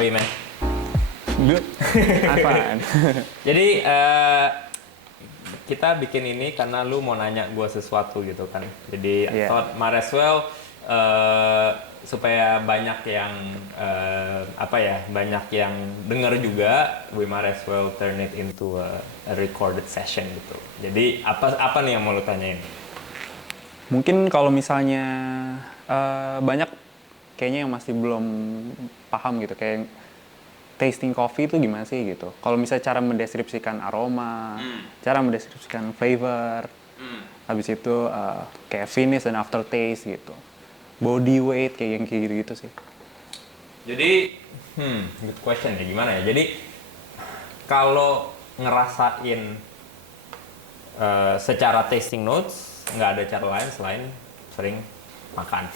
are you, man? Good. I'm fine. Jadi kita bikin ini karena lu mau nanya gue sesuatu gitu kan. Jadi I thought might as well supaya banyak yang banyak yang denger juga, we might as well turn it into a recorded session gitu. Jadi apa nih yang mau lu tanyain? Mungkin kalau misalnya banyak kayaknya yang masih belum paham gitu, kayak tasting coffee itu gimana sih gitu. Kalau misalnya cara mendeskripsikan aroma, cara mendeskripsikan flavor, habis itu kayak finish dan aftertaste gitu. Body weight kayak yang kayak gitu sih. Jadi, good question ya, gimana ya? Jadi kalau ngerasain secara tasting notes, nggak ada cara lain selain sering makan.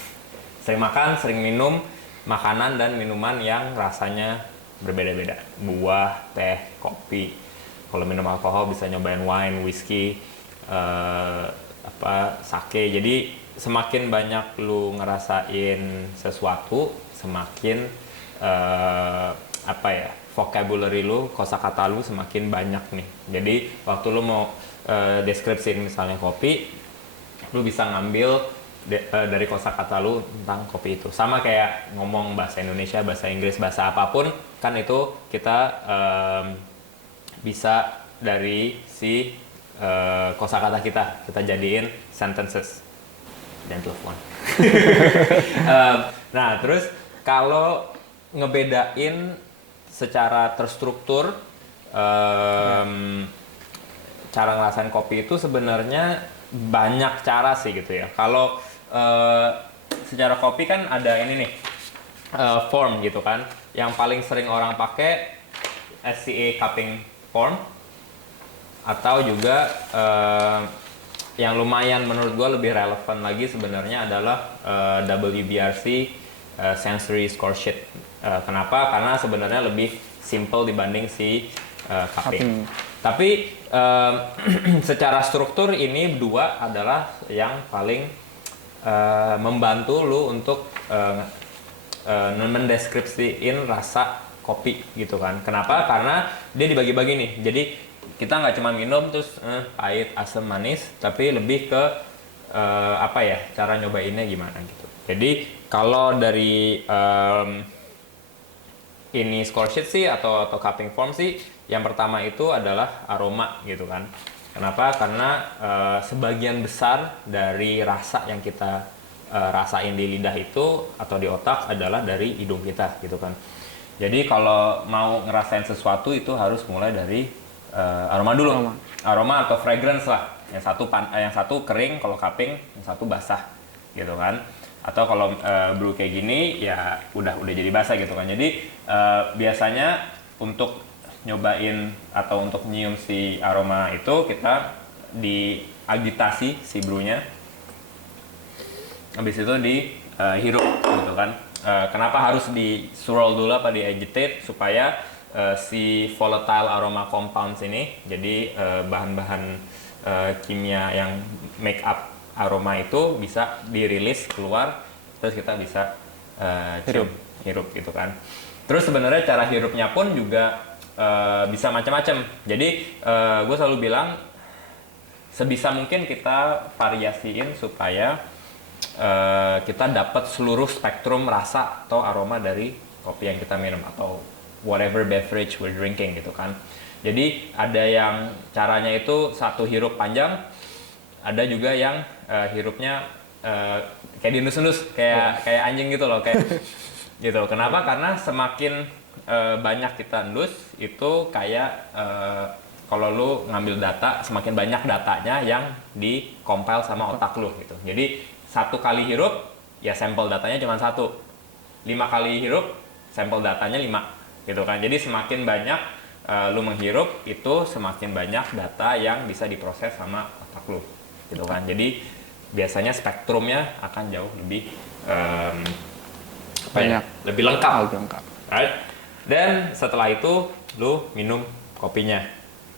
Sering makan, sering minum makanan dan minuman yang rasanya berbeda-beda. Buah, teh, kopi. Kalau minum alkohol bisa nyobain wine, whiskey, sake. Jadi semakin banyak lu ngerasain sesuatu, semakin vocabulary lu, kosakata lu semakin banyak nih. Jadi waktu lu mau deskripsiin misalnya kopi, lu bisa ngambil dari kosakata lu tentang kopi itu. Sama kayak ngomong bahasa Indonesia, bahasa Inggris, bahasa apapun, kan itu kita bisa dari si kosakata kita jadiin sentences. Dan telepon. Nah, terus kalau ngebedain secara terstruktur cara ngerasain kopi itu sebenarnya banyak cara sih gitu ya. Kalau secara kopi kan ada ini nih form gitu kan. Yang paling sering orang pakai SCA cupping form, atau juga yang lumayan menurut gue lebih relevan lagi sebenarnya adalah WBRC sensory score sheet. Kenapa? Karena sebenarnya lebih simple dibanding si cupping. Tapi secara struktur ini dua adalah yang paling membantu lu untuk mendeskripsiin rasa kopi gitu kan. Kenapa? Karena dia dibagi-bagi nih. Jadi kita nggak cuma minum terus pahit, asam, manis, tapi lebih ke cara nyobainnya gimana gitu. Jadi kalau dari ini score sheet sih atau cupping form sih, yang pertama itu adalah aroma gitu kan. Kenapa? Karena sebagian besar dari rasa yang kita rasain di lidah itu atau di otak adalah dari hidung kita gitu kan. Jadi kalau mau ngerasain sesuatu itu harus mulai dari aroma dulu. Aroma atau fragrance lah. Yang satu kering kalau cupping, yang satu basah gitu kan. Atau kalau brew kayak gini ya udah jadi basah gitu kan. Jadi biasanya untuk nyobain atau untuk nyium si aroma itu kita diagitasi si brewnya. Habis itu dihirup gitu kan. Kenapa harus di swirl dulu apa di agitate supaya si volatile aroma compounds ini, jadi bahan-bahan kimia yang make up aroma itu bisa dirilis keluar, terus kita bisa hirup gitu kan. Terus sebenarnya cara hirupnya pun juga bisa macam-macam. Jadi gue selalu bilang sebisa mungkin kita variasiin supaya kita dapat seluruh spektrum rasa atau aroma dari kopi yang kita minum atau whatever beverage we're drinking gitu kan. Jadi ada yang caranya itu satu hirup panjang, ada juga yang hirupnya kayak diendus-endus, kayak anjing gitu loh, kayak gitu. Kenapa? Karena semakin banyak kita endus itu kayak kalau lu ngambil data, semakin banyak datanya yang di-compile sama otak lu gitu. Jadi satu kali hirup ya sampel datanya cuma satu, 5 kali hirup sampel datanya 5 gitu kan. Jadi semakin banyak lu menghirup itu semakin banyak data yang bisa diproses sama otak lu gitu kan. Jadi biasanya spektrumnya akan jauh lebih lebih lengkap. Right? Dan setelah itu lu minum kopinya.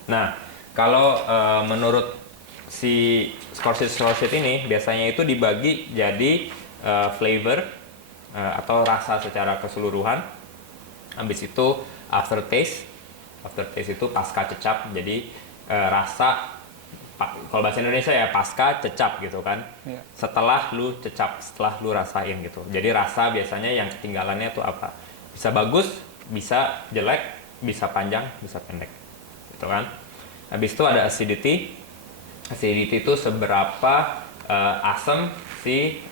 Nah, kalau menurut si score sheet ini biasanya itu dibagi jadi flavor atau rasa secara keseluruhan, Habis itu aftertaste itu pasca cecap. Jadi rasa kalau bahasa Indonesia ya pasca cecap gitu kan. Iya. Setelah lu cecap, setelah lu rasain gitu. Jadi rasa biasanya yang ketinggalannya tuh apa? Bisa bagus, bisa jelek, bisa panjang, bisa pendek. Gitu kan. Habis itu ada acidity. Acidity itu seberapa asam si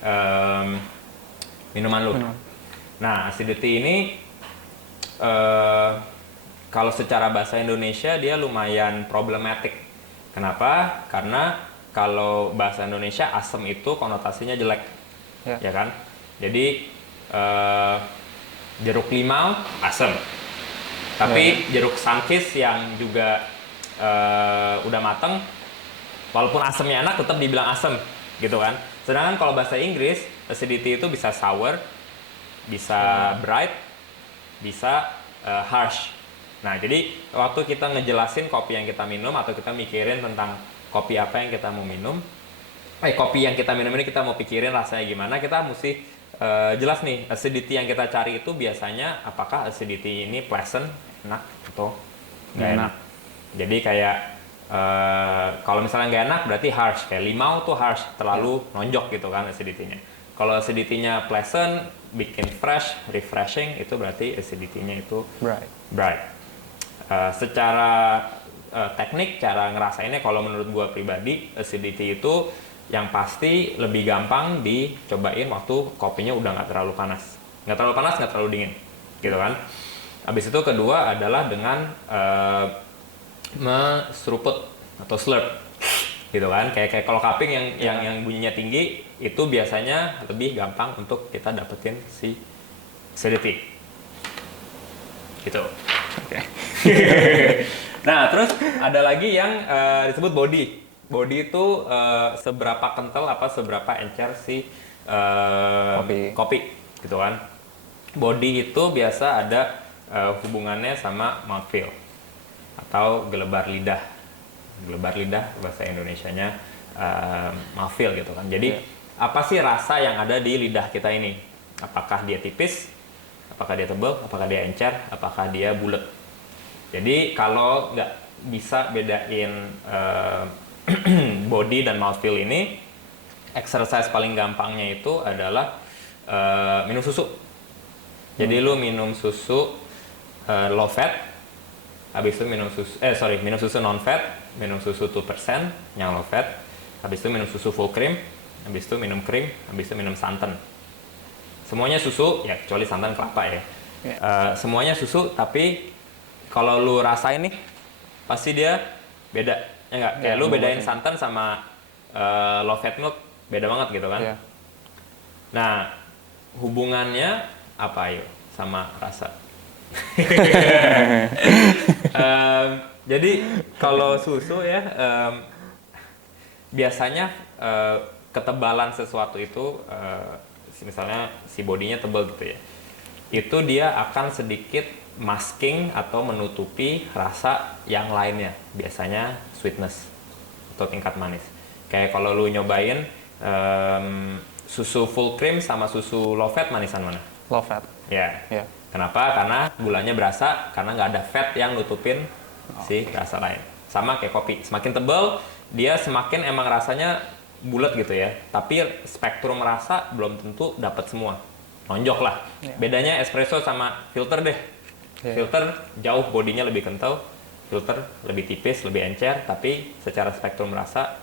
minuman lu. Nah, acidity ini kalau secara bahasa Indonesia dia lumayan problematik. Kenapa? Karena kalau bahasa Indonesia asam itu konotasinya jelek, ya kan? Jadi jeruk limau asam, tapi jeruk sangkis yang juga udah mateng, walaupun asamnya enak tetap dibilang asam, gitu kan? Sedangkan kalau bahasa Inggris acidity itu bisa sour, bisa bright, bisa harsh. Nah, jadi waktu kita ngejelasin kopi yang kita minum atau kita mikirin tentang kopi apa yang kita mau minum, kopi yang kita minum ini kita mau pikirin rasanya gimana, kita mesti jelas nih, acidity yang kita cari itu biasanya apakah acidity ini pleasant, enak, atau nggak enak. Jadi kayak kalau misalnya nggak enak berarti harsh, kayak limau tuh harsh, terlalu nonjok gitu kan acidity-nya. Kalau acidity-nya pleasant, bikin fresh, refreshing, itu berarti acidity-nya itu bright. Secara teknik, cara ngerasainnya kalau menurut gua pribadi, acidity itu yang pasti lebih gampang dicobain waktu kopinya udah nggak terlalu panas, nggak terlalu dingin, gitu kan. Habis itu kedua adalah dengan seruput atau slurp, gitu kan. Kayak kalau cupping yang bunyinya tinggi itu biasanya lebih gampang untuk kita dapetin si acidity, gitu. Oke. Nah, terus ada lagi yang disebut body. Body itu seberapa kental seberapa encer si kopi, gitu kan. Body itu biasa ada hubungannya sama mouthfeel atau gelebar lidah. Gelebar lidah bahasa Indonesianya mouthfeel gitu kan. Jadi apa sih rasa yang ada di lidah kita ini? Apakah dia tipis? Apakah dia tebal? Apakah dia encer? Apakah dia bulat? Jadi kalau nggak bisa bedain body dan mouthfeel ini, exercise paling gampangnya itu adalah minum susu. Jadi lu minum susu low fat, habis itu minum susu non fat, minum susu 2% yang low fat, habis itu minum susu full cream, habis itu minum krim, habis itu minum santan. Semuanya susu, ya kecuali santan kelapa ya. Semuanya susu, tapi kalau lu rasain nih, pasti dia beda. Ya nggak? Kayak lu bedain santan sama low fat milk, beda banget gitu kan. Nah, hubungannya apa yuk sama rasa? Jadi kalau susu ya, biasanya ketebalan sesuatu itu, misalnya si bodinya tebal gitu ya, itu dia akan sedikit masking atau menutupi rasa yang lainnya, biasanya sweetness atau tingkat manis. Kayak kalau lu nyobain susu full cream sama susu low fat, manisan mana? Low fat. Ya. Kenapa? Karena gulanya berasa, karena nggak ada fat yang nutupin si rasa lain. Sama kayak kopi, semakin tebal dia semakin emang rasanya bulat gitu ya, tapi spektrum rasa belum tentu dapat semua, nonjok lah. Bedanya espresso sama filter deh. Filter jauh bodinya lebih kental, filter lebih tipis, lebih encer, tapi secara spektrum rasa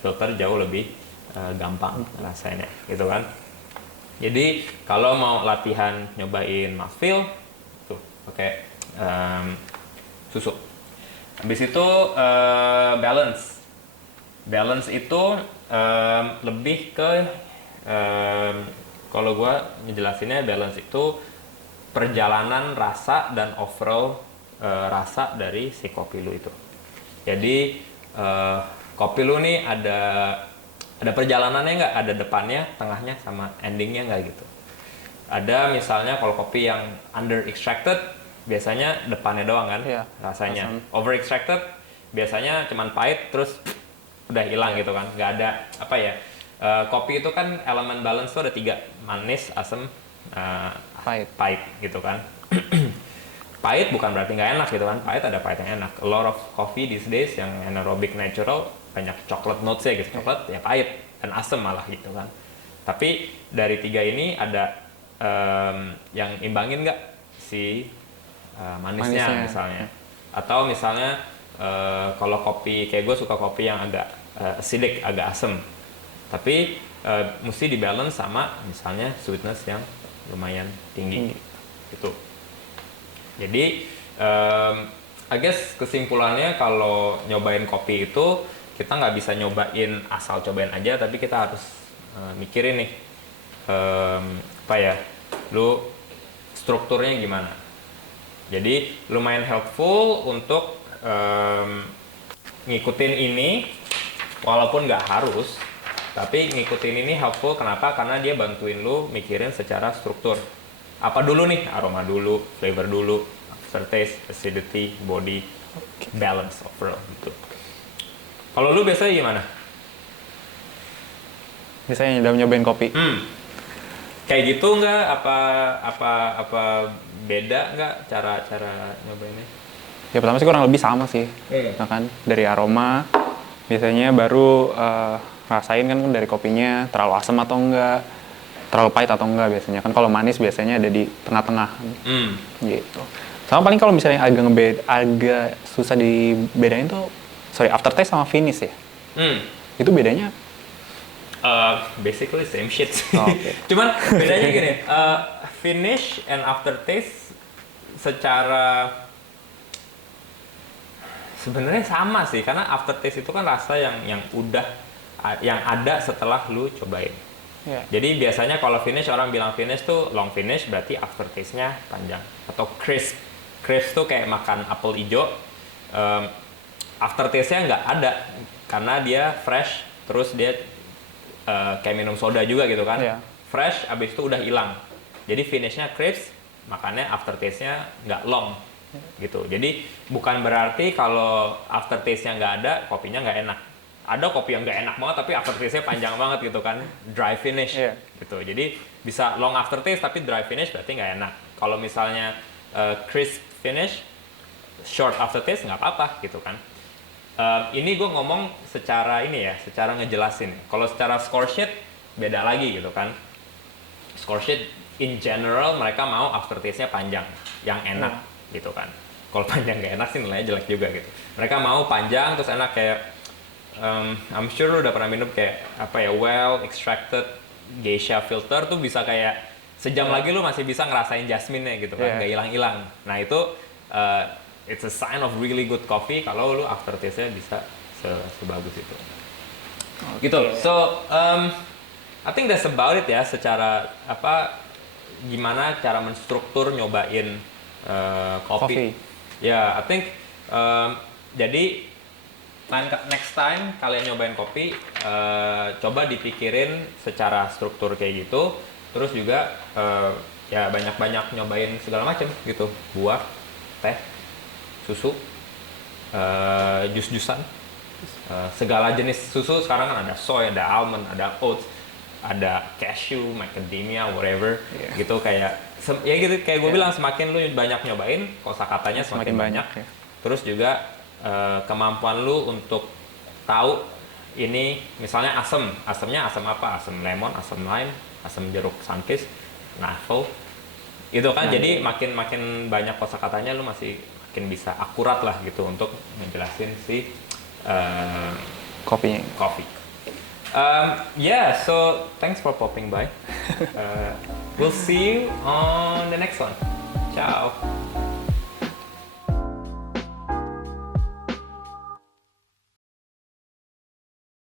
filter jauh lebih gampang rasanya, gitu kan. Jadi kalau mau latihan nyobain mouthfeel, tuh pakai susu. Habis itu balance. Balance itu lebih ke kalau gue ngejelasinnya, balance itu perjalanan rasa dan overall rasa dari si kopi lu itu. Jadi kopi lu nih ada perjalanannya nggak? Ada depannya, tengahnya, sama endingnya nggak gitu? Ada misalnya kalau kopi yang under extracted, biasanya depannya doang kan rasanya. Over extracted biasanya cuman pahit terus udah hilang gitu kan, nggak ada apa ya. Kopi itu kan elemen balance tuh ada 3, manis, asam, pahit gitu kan. Pahit bukan berarti nggak enak gitu kan, pahit ada pahit yang enak. A lot of coffee these days yang anaerobic natural banyak chocolate notes-nya gitu, coklat ya pahit dan asam malah gitu kan. Tapi dari tiga ini ada yang imbangin nggak si manisnya misalnya, atau misalnya kalau kopi kayak gue suka kopi yang agak acidic, agak asam, tapi mesti dibalance sama misalnya sweetness yang lumayan tinggi gitu. Jadi, I guess kesimpulannya kalau nyobain kopi itu kita nggak bisa nyobain asal cobain aja, tapi kita harus mikirin nih, apa ya, lu strukturnya gimana. Jadi lumayan helpful untuk ngikutin ini, walaupun nggak harus, tapi ngikutin ini helpful. Kenapa? Karena dia bantuin lu mikirin secara struktur. Apa dulu nih? Aroma dulu, flavor dulu, aftertaste, acidity, body, balance overall gitu. Kalau lu biasanya gimana? Biasanya dalam nyobain kopi. Kayak gitu nggak? Apa beda nggak cara nyobainnya? Ya pertama sih kurang lebih sama sih. Nah kan dari aroma biasanya baru rasain kan dari kopinya terlalu asam atau enggak, terlalu pahit atau enggak biasanya. Kan kalau manis biasanya ada di tengah-tengah. Gitu. Sama paling kalau misalnya agak susah dibedain tuh, aftertaste sama finish ya. Itu bedanya? Basically same shit. Okay. Cuman bedanya gini, finish and aftertaste secara sebenarnya sama sih, karena aftertaste itu kan rasa yang yang ada setelah lu cobain. Yeah. Jadi biasanya kalau finish, orang bilang finish tuh long finish, berarti aftertaste-nya panjang. Atau crisp. Crisp tuh kayak makan apel hijau, aftertaste-nya nggak ada karena dia fresh, terus dia kayak minum soda juga gitu kan. Yeah. Fresh, abis itu udah hilang. Jadi finish-nya crisp, makanya aftertaste-nya nggak long gitu. Jadi bukan berarti kalau aftertaste-nya nggak ada, kopinya nggak enak. Ada kopi yang nggak enak banget tapi aftertaste-nya panjang banget gitu kan, dry finish gitu. Jadi bisa long aftertaste tapi dry finish berarti nggak enak. Kalau misalnya crisp finish, short aftertaste nggak apa-apa gitu kan. Ini gue ngomong secara ini ya, secara ngejelasin. Kalau secara score sheet beda lagi gitu kan. Score sheet in general mereka mau aftertaste-nya panjang, yang enak gitu kan. Kalau panjang nggak enak sih nilainya jelek juga gitu. Mereka mau panjang terus enak, kayak I'm sure lu udah pernah minum kayak apa ya, well extracted geisha filter tuh bisa kayak sejam lagi lu masih bisa ngerasain jasmine-nya gitu kan, nggak hilang-hilang. Nah itu it's a sign of really good coffee kalau lu aftertaste-nya bisa sebagus itu. Gitu. So I think that's about it ya, secara gimana cara menstruktur nyobain kopi. Ya, I think jadi next time kalian nyobain kopi, coba dipikirin secara struktur kayak gitu. Terus juga ya banyak-banyak nyobain segala macam gitu, buah, teh, susu, jus-jusan, segala jenis susu. Sekarang kan ada soy, ada almond, ada oats, ada cashew, macadamia, whatever gitu. Kayak ya gitu, kayak gue bilang, semakin lu banyak nyobain, kosakatanya semakin banyak. Terus juga kemampuan lu untuk tahu ini misalnya asamnya asam apa, asam lemon, asam lime, asam jeruk santis, navel itu kan. Jadi makin banyak kosakatanya, lu masih makin bisa akurat lah gitu untuk ngejelasin si kopinya. Coffee. Yeah, so thanks for popping by. We'll see you on the next one. Ciao.